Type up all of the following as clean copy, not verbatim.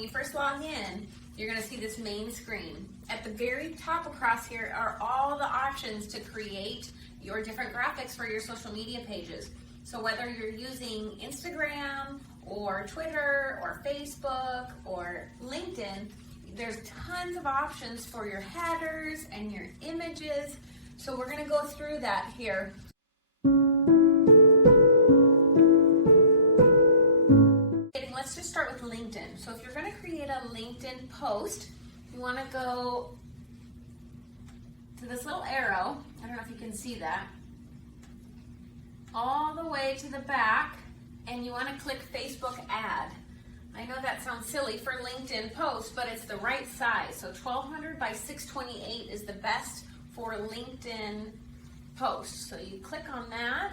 when you first log in, you're gonna see this main screen. At the very top across here are all the options to create your different graphics for your social media pages. So whether you're using Instagram or Twitter or Facebook or LinkedIn, there's tons of options for your headers and your images. So we're gonna go through that here. Let's just start with LinkedIn. So if you're gonna create a LinkedIn post, you wanna go to this little arrow, I don't know if you can see that, all the way to the back, and you wanna click Facebook ad. I know that sounds silly for LinkedIn posts, but it's the right size. So 1200 by 628 is the best for LinkedIn posts. So you click on that.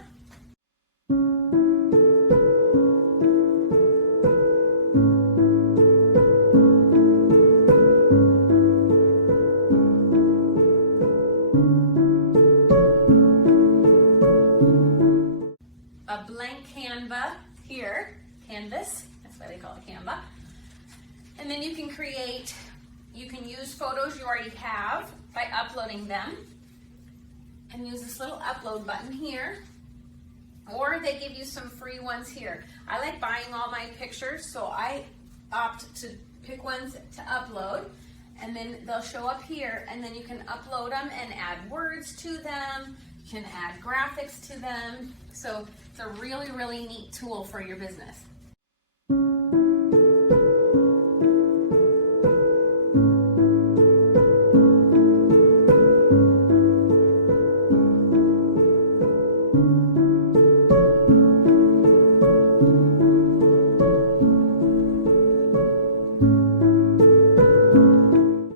A blank Canva here, canvas, that's why they call it Canva. And then you can use photos you already have by uploading them and use this little upload button here, or they give you some free ones here. I like buying all my pictures, so I opt to pick ones to upload, and then they'll show up here, and then you can upload them and add words to them. You can add graphics to them. So it's a really, really neat tool for your business.